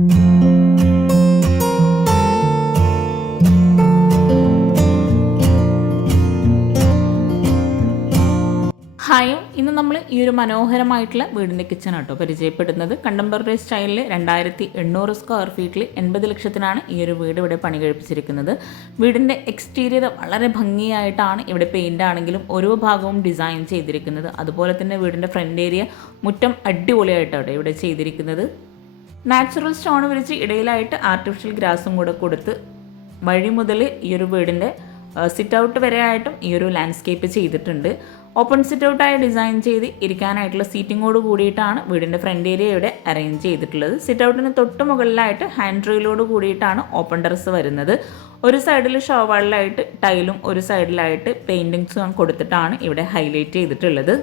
Hi, ഇന്ന് നമ്മൾ ഈ ഒരു മനോഹരമായിട്ടുള്ള വീടിൻ്റെ കിച്ചൺ ആട്ടോ പരിചയപ്പെടുന്നത്. കണ്ടംപററി സ്റ്റൈലിൽ 2800 സ്ക്വയർ ഫീറ്റിൽ 80 ലക്ഷത്തിനാണ് ഈ ഒരു വീട് ഇവിടെ പണി കഴിപ്പിച്ചിരിക്കുന്നത്. വീടിൻ്റെ എക്സ്റ്റീരിയർ വളരെ ഭംഗിയായിട്ടാണ് ഇവിടെ പെയിൻ്റ് ആണെങ്കിലും ഓരോ ഭാഗവും ഡിസൈൻ ചെയ്തിരിക്കുന്നത്. അതുപോലെ തന്നെ വീടിൻ്റെ ഫ്രണ്ട് ഏരിയ മുറ്റം അടിപൊളിയായിട്ടാണ് ഇവിടെ ചെയ്തിരിക്കുന്നത്. നാച്ചുറൽ സ്റ്റോൺ വിരിച്ച് ഇടയിലായിട്ട് ആർട്ടിഫിഷ്യൽ ഗ്രാസും കൂടെ കൊടുത്ത് വഴി മുതൽ ഈ ഒരു വീടിൻ്റെ സിറ്റ് ഔട്ട് വരെ ആയിട്ടും ഈ ഒരു ലാൻഡ്സ്കേപ്പ് ചെയ്തിട്ടുണ്ട്. ഓപ്പൺ സിറ്റ് ഔട്ടായി ഡിസൈൻ ചെയ്ത് ഇരിക്കാനായിട്ടുള്ള സീറ്റിങ്ങോട് കൂടിയിട്ടാണ് വീടിൻ്റെ ഫ്രണ്ട് ഏരിയ ഇവിടെ അറേഞ്ച് ചെയ്തിട്ടുള്ളത്. സിറ്റ് ഔട്ടിന് തൊട്ട് മുകളിലായിട്ട് ഹാൻഡ് റെയിലോട് കൂടിയിട്ടാണ് ഓപ്പൺ ടെറസ് വരുന്നത്. ഒരു സൈഡിൽ ഷോവാളിലായിട്ട് ടൈലും ഒരു സൈഡിലായിട്ട് പെയിൻറ്റിങ്സും കൊടുത്തിട്ടാണ് ഇവിടെ ഹൈലൈറ്റ് ചെയ്തിട്ടുള്ളത്.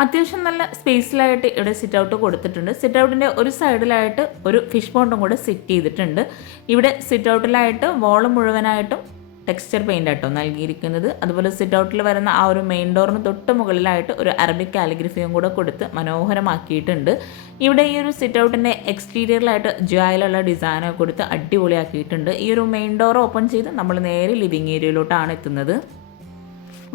അത്യാവശ്യം നല്ല സ്പേസിലായിട്ട് ഇവിടെ സിറ്റ് ഔട്ട് കൊടുത്തിട്ടുണ്ട്. സിറ്റ് ഔട്ടിൻ്റെ ഒരു സൈഡിലായിട്ട് ഒരു ഫിഷ് പോണ്ടും കൂടെ സെറ്റ് ചെയ്തിട്ടുണ്ട്. ഇവിടെ സിറ്റ് ഔട്ടിലായിട്ട് വോള് മുഴുവനായിട്ടും ടെക്സ്ചർ പെയിൻ്റ് ആട്ടോ നൽകിയിരിക്കുന്നത്. അതുപോലെ സിറ്റ് ഔട്ടിൽ വരുന്ന ആ ഒരു മെയിൻ ഡോറിന് തൊട്ട് മുകളിലായിട്ട് ഒരു അറബിക് കാലിഗ്രഫിയും കൂടെ കൊടുത്ത് മനോഹരമാക്കിയിട്ടുണ്ട്. ഇവിടെ ഈ ഒരു സിറ്റ് ഔട്ടിൻ്റെ എക്സ്റ്റീരിയറിലായിട്ട് ജ്വായിലുള്ള ഡിസൈനൊക്കെ കൊടുത്ത് അടിപൊളിയാക്കിയിട്ടുണ്ട്. ഈ ഒരു മെയിൻ ഡോർ ഓപ്പൺ ചെയ്ത് നമ്മൾ നേരെ ലിവിങ് ഏരിയയിലോട്ടാണ് എത്തുന്നത്.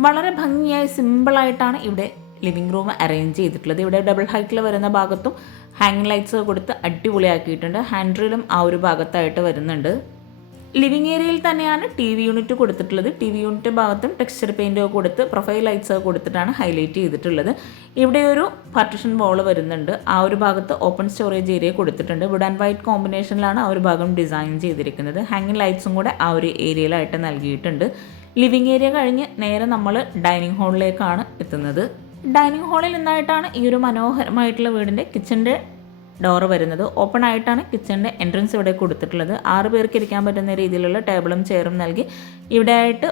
വളരെ ഭംഗിയായി സിമ്പിളായിട്ടാണ് ഇവിടെ ലിവിങ് റൂം അറേഞ്ച് ചെയ്തിട്ടുള്ളത്. ഇവിടെ ഡബിൾ ഹൈറ്റിൽ വരുന്ന ഭാഗത്തും ഹാങ്ങിങ് ലൈറ്റ്സ് കൊടുത്ത് അടിപൊളിയാക്കിയിട്ടുണ്ട്. ഹാൻഡ് റെയിലും ആ ഒരു ഭാഗത്തായിട്ട് വരുന്നുണ്ട്. ലിവിങ് ഏരിയയിൽ തന്നെയാണ് ടി വി യൂണിറ്റ് കൊടുത്തിട്ടുള്ളത്. ടി വി യൂണിറ്റ് ഭാഗത്തും ടെക്സ്ചർ പെയിൻറ്റൊക്കെ കൊടുത്ത് പ്രൊഫൈൽ ലൈറ്റ്സ് കൊടുത്തിട്ടാണ് ഹൈലൈറ്റ് ചെയ്തിട്ടുള്ളത്. ഇവിടെ ഒരു പാർട്ടിഷൻ വാൾ വരുന്നുണ്ട്. ആ ഒരു ഭാഗത്ത് ഓപ്പൺ സ്റ്റോറേജ് ഏരിയ കൊടുത്തിട്ടുണ്ട്. വുഡ് ആൻഡ് വൈറ്റ് കോമ്പിനേഷനിലാണ് ആ ഒരു ഭാഗം ഡിസൈൻ ചെയ്തിരിക്കുന്നത്. ഹാങ്ങിങ് ലൈറ്റ്സും കൂടെ ആ ഒരു ഏരിയയിലായിട്ട് നൽകിയിട്ടുണ്ട്. ലിവിങ് ഏരിയ കഴിഞ്ഞ് നേരെ നമ്മൾ ഡൈനിങ് ഹാളിലേക്കാണ് എത്തുന്നത്. ഡൈനിങ് ഹാളിൽ നിന്നായിട്ടാണ് ഈ ഒരു മനോഹരമായിട്ടുള്ള വീടിൻ്റെ കിച്ചൻ്റെ ഡോറ് വരുന്നത്. ഓപ്പൺ ആയിട്ടാണ് കിച്ചണിൻ്റെ എൻട്രൻസ് ഇവിടെ കൊടുത്തിട്ടുള്ളത്. 6 പേർക്ക് ഇരിക്കാൻ പറ്റുന്ന രീതിയിലുള്ള ടേബിളും ചെയറും നൽകി ഇവിടെ ആയിട്ട്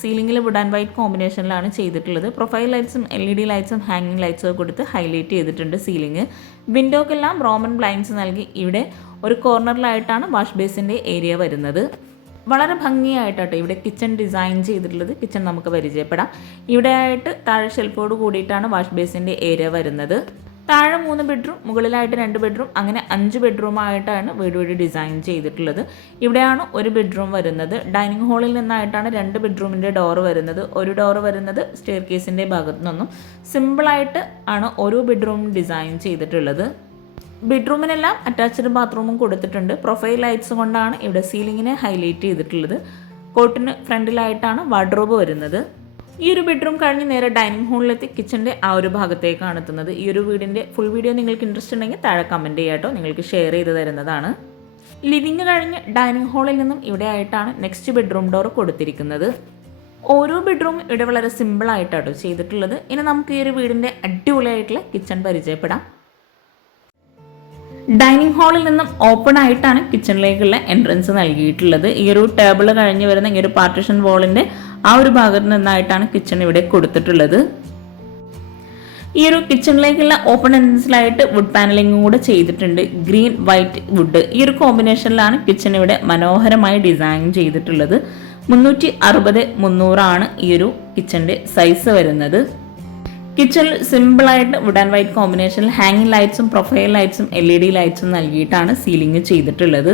സീലിംഗിൽ വുഡ് ആൻഡ് വൈറ്റ് കോമ്പിനേഷനിലാണ് ചെയ്തിട്ടുള്ളത്. പ്രൊഫൈൽ ലൈറ്റ്സും LED ലൈറ്റ്സും ഹാങ്ങിങ് ലൈറ്റ്സും കൊടുത്ത് ഹൈലൈറ്റ് ചെയ്തിട്ടുണ്ട് സീലിംഗ്. വിൻഡോക്കെല്ലാം റോമൻ ബ്ലൈൻഡ്സ് നൽകി ഇവിടെ ഒരു കോർണറിലായിട്ടാണ് വാഷ് ബേസിൻ്റെ ഏരിയ വരുന്നത്. വളരെ ഭംഗിയായിട്ടാട്ടോ ഇവിടെ കിച്ചൺ ഡിസൈൻ ചെയ്തിട്ടുള്ളത്. കിച്ചൺ നമുക്ക് പരിചയപ്പെടാം. ഇവിടെ ആയിട്ട് താഴെ ഷെൽഫോട് കൂടിയിട്ടാണ് വാഷ് ബേസിൻ്റെ ഏരിയ വരുന്നത്. താഴെ 3 ബെഡ്റൂം, മുകളിലായിട്ട് 2 ബെഡ്റൂം, അങ്ങനെ 5 ബെഡ്റൂമായിട്ടാണ് വീട് ഡിസൈൻ ചെയ്തിട്ടുള്ളത്. ഇവിടെയാണ് ഒരു ബെഡ്റൂം വരുന്നത്. ഡൈനിങ് ഹാളിൽ നിന്നായിട്ടാണ് 2 ബെഡ്റൂമിൻ്റെ ഡോറ് വരുന്നത്. ഒരു ഡോറ് വരുന്നത് സ്റ്റെയർ കേസിൻ്റെ ഭാഗത്തു നിന്നും. സിമ്പിളായിട്ട് ആണ് ഓരോ ബെഡ്റൂമും ഡിസൈൻ ചെയ്തിട്ടുള്ളത്. ബെഡ്റൂമിനെല്ലാം അറ്റാച്ച്ഡ് ബാത്റൂമും കൊടുത്തിട്ടുണ്ട്. പ്രൊഫൈൽ ലൈറ്റ്സ് കൊണ്ടാണ് ഇവിടെ സീലിങ്ങിനെ ഹൈലൈറ്റ് ചെയ്തിട്ടുള്ളത്. കോട്ടിന് ഫ്രണ്ടിലായിട്ടാണ് വാർഡ്രോബ് വരുന്നത്. ഈ ഒരു ബെഡ്റൂം കഴിഞ്ഞ് നേരെ ഡൈനിങ് ഹാളിലെത്തി കിച്ചൻ്റെ ആ ഒരു ഭാഗത്തേക്കാണ് എത്തുന്നത്. ഈ ഒരു വീടിൻ്റെ ഫുൾ വീഡിയോ നിങ്ങൾക്ക് ഇൻട്രസ്റ്റ് ഉണ്ടെങ്കിൽ താഴെ കമൻറ്റ് ചെയ്യാട്ടോ, നിങ്ങൾക്ക് ഷെയർ ചെയ്ത് തരുന്നതാണ്. ലിവിങ് കഴിഞ്ഞ് ഡൈനിങ് ഹാളിൽ നിന്നും ഇവിടെ ആയിട്ടാണ് നെക്സ്റ്റ് ബെഡ്റൂം ഡോർ കൊടുത്തിരിക്കുന്നത്. ഓരോ ബെഡ്റൂം ഇവിടെ വളരെ സിമ്പിളായിട്ടാട്ടോ ചെയ്തിട്ടുള്ളത്. ഇനി നമുക്ക് ഈ ഒരു വീടിൻ്റെ അടിപൊളിയായിട്ടുള്ള കിച്ചൺ പരിചയപ്പെടാം. ഡൈനിങ് ഹാളിൽ നിന്നും ഓപ്പൺ ആയിട്ടാണ് കിച്ചണിലേക്കുള്ള എൻട്രൻസ് നൽകിയിട്ടുള്ളത്. ഈ ഒരു ടേബിൾ കഴിഞ്ഞ് വരുന്ന ഈ ഒരു പാർട്ടിഷൻ വാളിൻ്റെ ആ ഒരു ഭാഗത്ത് നിന്നായിട്ടാണ് കിച്ചൺ ഇവിടെ കൊടുത്തിട്ടുള്ളത്. ഈ ഒരു കിച്ചണിലേക്കുള്ള ഓപ്പൺ എൻട്രൻസിലായിട്ട് വുഡ് പാനലിംഗും കൂടെ ചെയ്തിട്ടുണ്ട്. ഗ്രീൻ വൈറ്റ് വുഡ് ഈ ഒരു കോമ്പിനേഷനിലാണ് കിച്ചൺ ഇവിടെ മനോഹരമായി ഡിസൈൻ ചെയ്തിട്ടുള്ളത്. 360x300 ആണ് ഈ ഒരു കിച്ചൻ്റെ സൈസ് വരുന്നത്. കിച്ചണിൽ സിമ്പിളായിട്ട് വുഡ് ആൻഡ് വൈറ്റ് കോമ്പിനേഷനിൽ ഹാങ്ങിങ് ലൈറ്റ്സും പ്രൊഫൈൽ ലൈറ്റ്സും LED ലൈറ്റ്സും നൽകിയിട്ടാണ് സീലിംഗ് ചെയ്തിട്ടുള്ളത്.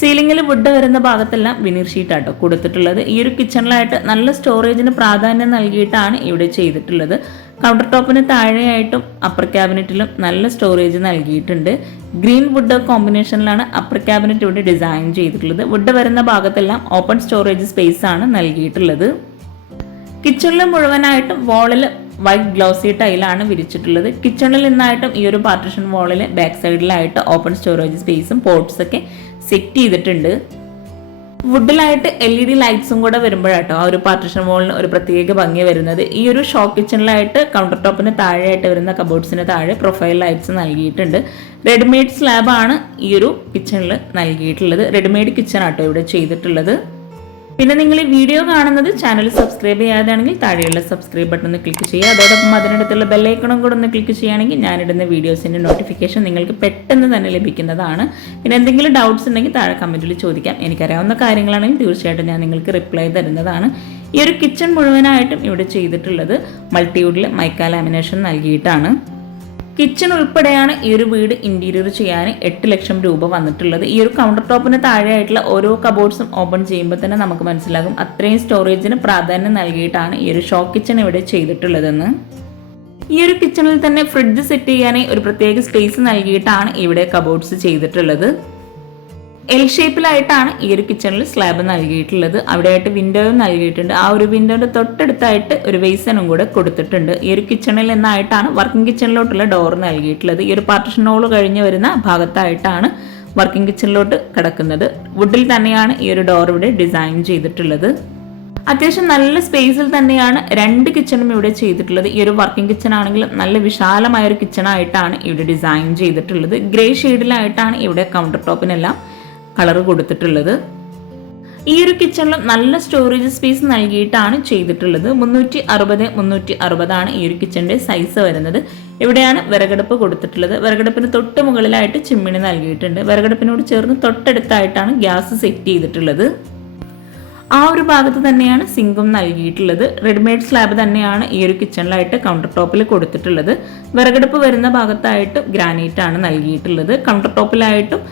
സീലിംഗിൽ വുഡ് വരുന്ന ഭാഗത്തെല്ലാം വിനീർ ഷീറ്റാട്ടോ കൊടുത്തിട്ടുള്ളത്. ഈ ഒരു കിച്ചണിലായിട്ട് നല്ല സ്റ്റോറേജിന് പ്രാധാന്യം നൽകിയിട്ടാണ് ഇവിടെ ചെയ്തിട്ടുള്ളത്. കൗണ്ടർ ടോപ്പിന് താഴെയായിട്ടും അപ്പർ ക്യാബിനറ്റിലും നല്ല സ്റ്റോറേജ് നൽകിയിട്ടുണ്ട്. ഗ്രീൻ വുഡ് കോമ്പിനേഷനിലാണ് അപ്പർ ക്യാബിനറ്റ് ഇവിടെ ഡിസൈൻ ചെയ്തിട്ടുള്ളത്. വുഡ് വരുന്ന ഭാഗത്തെല്ലാം ഓപ്പൺ സ്റ്റോറേജ് സ്പേസ് ആണ് നൽകിയിട്ടുള്ളത്. കിച്ചണിൽ മുഴുവനായിട്ടും വാളിൽ വൈറ്റ് ഗ്ലോസി ടൈലാണ് വിരിച്ചിട്ടുള്ളത്. കിച്ചണിൽ നിന്നായിട്ടും ഈ ഒരു പാർട്ടിഷൻ വാളിൽ ബാക്ക് സൈഡിലായിട്ട് ഓപ്പൺ സ്റ്റോറേജ് സ്പേസും പോട്ട്സൊക്കെ സെറ്റ് ചെയ്തിട്ടുണ്ട്. വുഡിലായിട്ട് LED ലൈറ്റ്സും കൂടെ വരുമ്പോഴാട്ടോ ആ ഒരു പാർട്ടിഷൻ വാളിന് ഒരു പ്രത്യേക ഭംഗി വരുന്നത്. ഈ ഒരു ഷോ കിച്ചണിലായിട്ട് കൗണ്ടർ ടോപ്പിന് താഴെയായിട്ട് വരുന്ന കബോർഡ്സിന് താഴെ പ്രൊഫൈൽ ലൈറ്റ്സ് നൽകിയിട്ടുണ്ട്. റെഡിമെയ്ഡ് സ്ലാബാണ് ഈ ഒരു കിച്ചണിൽ നൽകിയിട്ടുള്ളത്. റെഡിമെയ്ഡ് കിച്ചൺ ആട്ടോ ഇവിടെ ചെയ്തിട്ടുള്ളത്. പിന്നെ നിങ്ങൾ ഈ വീഡിയോ കാണുന്നത് ചാനൽ സബ്സ്ക്രൈബ് ചെയ്യാതാണെങ്കിൽ താഴെയുള്ള സബ്സ്ക്രൈബ് ബട്ടൺ ഒന്ന് ക്ലിക്ക് ചെയ്യുക. അതോടൊപ്പം അതിനടുത്തുള്ള ബെല്ലൈക്കണും കൂടെ ഒന്ന് ക്ലിക്ക് ചെയ്യുകയാണെങ്കിൽ ഞാനിടുന്ന വീഡിയോസിൻ്റെ നോട്ടിഫിക്കേഷൻ നിങ്ങൾക്ക് പെട്ടെന്ന് തന്നെ ലഭിക്കുന്നതാണ്. പിന്നെ എന്തെങ്കിലും ഡൗട്ട്സ് ഉണ്ടെങ്കിൽ താഴെ കമൻറ്റിൽ ചോദിക്കാം. എനിക്കറിയാവുന്ന കാര്യങ്ങളാണെങ്കിൽ തീർച്ചയായിട്ടും ഞാൻ നിങ്ങൾക്ക് റിപ്ലൈ തരുന്നതാണ്. ഈ ഒരു കിച്ചൺ മുഴുവനായിട്ടും ഇവിടെ ചെയ്തിട്ടുള്ളത് മൾട്ടിവുഡിൽ മൈക്ക ലാമിനേഷൻ നൽകിയിട്ടാണ്. കിച്ചൺ ഉൾപ്പെടെയാണ് ഈ ഒരു വീട് ഇന്റീരിയർ ചെയ്യാൻ 8 ലക്ഷം രൂപ വന്നിട്ടുള്ളത്. ഈ ഒരു കൗണ്ടർ ടോപ്പിന് താഴെയായിട്ടുള്ള ഓരോ കബോർഡ്സും ഓപ്പൺ ചെയ്യുമ്പോൾ തന്നെ നമുക്ക് മനസ്സിലാകും അത്രയും സ്റ്റോറേജിന് പ്രാധാന്യം നൽകിയിട്ടാണ് ഈ ഒരു ഷോ കിച്ചൺ ഇവിടെ ചെയ്തിട്ടുള്ളതെന്ന്. ഈ ഒരു കിച്ചണിൽ തന്നെ ഫ്രിഡ്ജ് സെറ്റ് ചെയ്യാനായി ഒരു പ്രത്യേക സ്പേസ് നൽകിയിട്ടാണ് ഇവിടെ കബോർഡ്സ് ചെയ്തിട്ടുള്ളത്. എൽ ഷേപ്പിലായിട്ടാണ് ഈ ഒരു കിച്ചണിൽ സ്ലാബ് നൽകിയിട്ടുള്ളത്. അവിടെയായിട്ട് വിൻഡോയും നൽകിയിട്ടുണ്ട്. ആ ഒരു വിൻഡോയുടെ തൊട്ടടുത്തായിട്ട് ഒരു വെയ്സനും കൂടെ കൊടുത്തിട്ടുണ്ട്. ഈ ഒരു കിച്ചണിൽ നിന്നായിട്ടാണ് വർക്കിംഗ് കിച്ചണിലോട്ടുള്ള ഡോർ നൽകിയിട്ടുള്ളത്. ഈ ഒരു പാർട്ടിഷൻ ഹോൾ കഴിഞ്ഞ് വരുന്ന ഭാഗത്തായിട്ടാണ് വർക്കിംഗ് കിച്ചണിലോട്ട് കിടക്കുന്നത്. വുഡിൽ തന്നെയാണ് ഈ ഒരു ഡോർ ഇവിടെ ഡിസൈൻ ചെയ്തിട്ടുള്ളത്. അത്യാവശ്യം നല്ല സ്പേസിൽ തന്നെയാണ് 2 കിച്ചണും ഇവിടെ ചെയ്തിട്ടുള്ളത്. ഈ ഒരു വർക്കിംഗ് കിച്ചൺ ആണെങ്കിലും നല്ല വിശാലമായ ഒരു കിച്ചൺ ആയിട്ടാണ് ഇവിടെ ഡിസൈൻ ചെയ്തിട്ടുള്ളത്. ഗ്രേ ഷെയ്ഡിലായിട്ടാണ് ഇവിടെ കൗണ്ടർ ടോപ്പിനെല്ലാം കളർ കൊടുത്തിട്ടുള്ളത്. ഈ ഒരു കിച്ചണിൽ നല്ല സ്റ്റോറേജ് സ്പേസ് നൽകിയിട്ടാണ് ചെയ്തിട്ടുള്ളത്. 360 ആണ് ഈ ഒരു കിച്ചണിന്റെ സൈസ് വരുന്നത്. ഇവിടെയാണ് വിറകടുപ്പ് കൊടുത്തിട്ടുള്ളത്. വിറകടുപ്പിന് തൊട്ട് മുകളിലായിട്ട് ചിമ്മിണി നൽകിയിട്ടുണ്ട്. വിറകടുപ്പിനോട് ചേർന്ന് തൊട്ടടുത്തായിട്ടാണ് ഗ്യാസ് സെറ്റ് ചെയ്തിട്ടുള്ളത്. ആ ഒരു ഭാഗത്ത് തന്നെയാണ് സിങ്കും നൽകിയിട്ടുള്ളത്. റെഡിമെയ്ഡ് സ്ലാബ് തന്നെയാണ് ഈ ഒരു കിച്ചണിലായിട്ട് കൗണ്ടർ ടോപ്പിൽ കൊടുത്തിട്ടുള്ളത്. വിറകടുപ്പ് വരുന്ന ഭാഗത്തായിട്ട് ഗ്രാനൈറ്റ് ആണ് നൽകിയിട്ടുള്ളത്. കൗണ്ടർ ടോപ്പിലായിട്ടും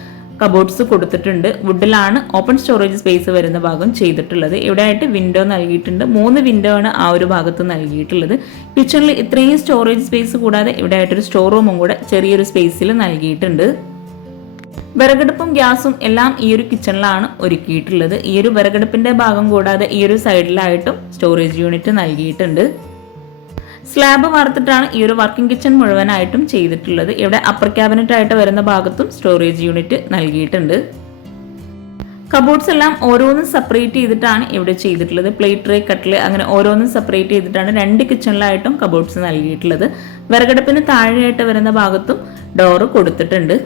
കബോർഡ്സ് കൊടുത്തിട്ടുണ്ട്. വുഡിലാണ് ഓപ്പൺ സ്റ്റോറേജ് സ്പേസ് വരുന്ന ഭാഗം ചെയ്തിട്ടുള്ളത്. ഇവിടെ ആയിട്ട് വിൻഡോ നൽകിയിട്ടുണ്ട്. 3 വിൻഡോ ആണ് ആ ഒരു ഭാഗത്ത് നൽകിയിട്ടുള്ളത്. കിച്ചണിൽ ഇത്രയും സ്റ്റോറേജ് സ്പേസ് കൂടാതെ ഇവിടെ ആയിട്ടൊരു സ്റ്റോർ റൂമും കൂടെ ചെറിയൊരു സ്പേസിൽ നൽകിയിട്ടുണ്ട്. വിറകടുപ്പും ഗ്യാസും എല്ലാം ഈ ഒരു കിച്ചണിലാണ് ഒരുക്കിയിട്ടുള്ളത്. ഈ ഒരു വിറകടുപ്പിന്റെ ഭാഗം കൂടാതെ ഈ ഒരു സൈഡിലായിട്ടും സ്റ്റോറേജ് യൂണിറ്റ് നൽകിയിട്ടുണ്ട്. സ്ലാബ് വാർത്തിട്ടാണ് ഈ ഒരു വർക്കിംഗ് കിച്ചൺ മുഴുവനായിട്ടും ചെയ്തിട്ടുള്ളത്. ഇവിടെ അപ്പർ ക്യാബിനറ്റ് ആയിട്ട് വരുന്ന ഭാഗത്തും സ്റ്റോറേജ് യൂണിറ്റ് നൽകിയിട്ടുണ്ട്. കബോർഡ്സ് എല്ലാം ഓരോന്നും സെപ്പറേറ്റ് ചെയ്തിട്ടാണ് ഇവിടെ ചെയ്തിട്ടുള്ളത്. പ്ലേറ്റ് ട്രേ, കട്ടില് അങ്ങനെ ഓരോന്നും സെപ്പറേറ്റ് ചെയ്തിട്ടാണ് 2 കിച്ചണിലായിട്ടും കബോർഡ്സ് നൽകിയിട്ടുള്ളത്. വിറകടുപ്പിന് താഴെയായിട്ട് വരുന്ന ഭാഗത്തും ഡോറ് കൊടുത്തിട്ടുണ്ട്.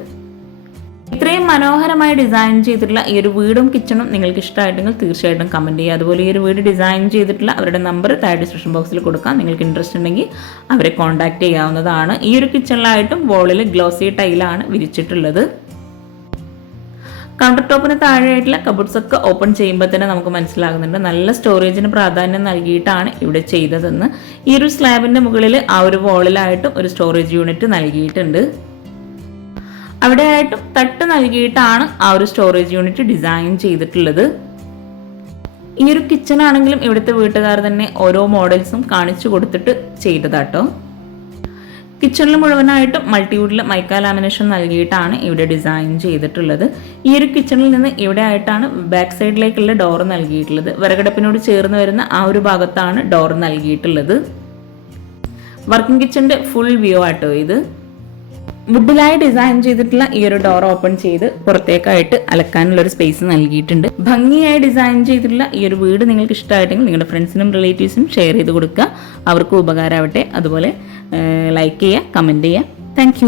ഇത്രയും മനോഹരമായി ഡിസൈൻ ചെയ്തിട്ടുള്ള ഈ ഒരു വീടും കിച്ചണും നിങ്ങൾക്ക് ഇഷ്ടമായിട്ടെങ്കിൽ തീർച്ചയായിട്ടും കമൻറ്റ് ചെയ്യുക. അതുപോലെ ഈ ഒരു വീട് ഡിസൈൻ ചെയ്തിട്ടുള്ള അവരുടെ നമ്പർ താഴെ ഡിസ്ക്രിപ്ഷൻ ബോക്സിൽ കൊടുക്കാം. നിങ്ങൾക്ക് ഇൻട്രസ്റ്റ് ഉണ്ടെങ്കിൽ അവരെ കോൺടാക്ട് ചെയ്യാവുന്നതാണ്. ഈ ഒരു കിച്ചണിലായിട്ടും വോളിൽ ഗ്ലോസി ടൈലാണ് വിരിച്ചിട്ടുള്ളത്. കൗണ്ടർ ടോപ്പിന് താഴെയായിട്ടുള്ള കബോർഡ്സ് ഒക്കെ ഓപ്പൺ ചെയ്യുമ്പോൾ തന്നെ നമുക്ക് മനസ്സിലാകുന്നുണ്ട് നല്ല സ്റ്റോറേജിന് പ്രാധാന്യം നൽകിയിട്ടാണ് ഇവിടെ ചെയ്തതെന്ന്. ഈ ഒരു സ്ലാബിന്റെ മുകളിൽ ആ ഒരു വോളിലായിട്ടും ഒരു സ്റ്റോറേജ് യൂണിറ്റ് നൽകിയിട്ടുണ്ട്. അവിടെയായിട്ടും തട്ട് നൽകിയിട്ടാണ് ആ ഒരു സ്റ്റോറേജ് യൂണിറ്റ് ഡിസൈൻ ചെയ്തിട്ടുള്ളത്. ഈ ഒരു കിച്ചൺ ആണെങ്കിലും ഇവിടുത്തെ വീട്ടുകാർ തന്നെ ഓരോ മോഡൽസും കാണിച്ചു കൊടുത്തിട്ട് ചെയ്തതാട്ടോ. കിച്ചണിൽ മുഴുവനായിട്ടും മൾട്ടിവുഡിൽ മൈക്ക ലാമിനേഷൻ നൽകിയിട്ടാണ് ഇവിടെ ഡിസൈൻ ചെയ്തിട്ടുള്ളത്. ഈ ഒരു കിച്ചണിൽ നിന്ന് ഇവിടെ ആയിട്ടാണ് ബാക്ക് സൈഡിലേക്കുള്ള ഡോർ നൽകിയിട്ടുള്ളത്. വിറകടുപ്പിനോട് ചേർന്ന് വരുന്ന ആ ഒരു ഭാഗത്താണ് ഡോർ നൽകിയിട്ടുള്ളത്. വർക്കിംഗ് കിച്ചണിന്റെ ഫുൾ വ്യൂ ആട്ടോ ഇത്. വുഡിലായി ഡിസൈൻ ചെയ്തിട്ടുള്ള ഈ ഒരു ഡോർ ഓപ്പൺ ചെയ്ത് പുറത്തേക്കായിട്ട് അലക്കാനുള്ള ഒരു സ്പേസ് നൽകിയിട്ടുണ്ട്. ഭംഗിയായി ഡിസൈൻ ചെയ്തിട്ടുള്ള ഈ ഒരു വീട് നിങ്ങൾക്ക് ഇഷ്ടമായിട്ടെങ്കിൽ നിങ്ങളുടെ ഫ്രണ്ട്സിനും റിലേറ്റീവ്സിനും ഷെയർ ചെയ്ത് കൊടുക്കുക. അവർക്കും ഉപകാരമാവട്ടെ. അതുപോലെ ലൈക്ക് ചെയ്യുക, കമൻറ്റ് ചെയ്യുക. താങ്ക്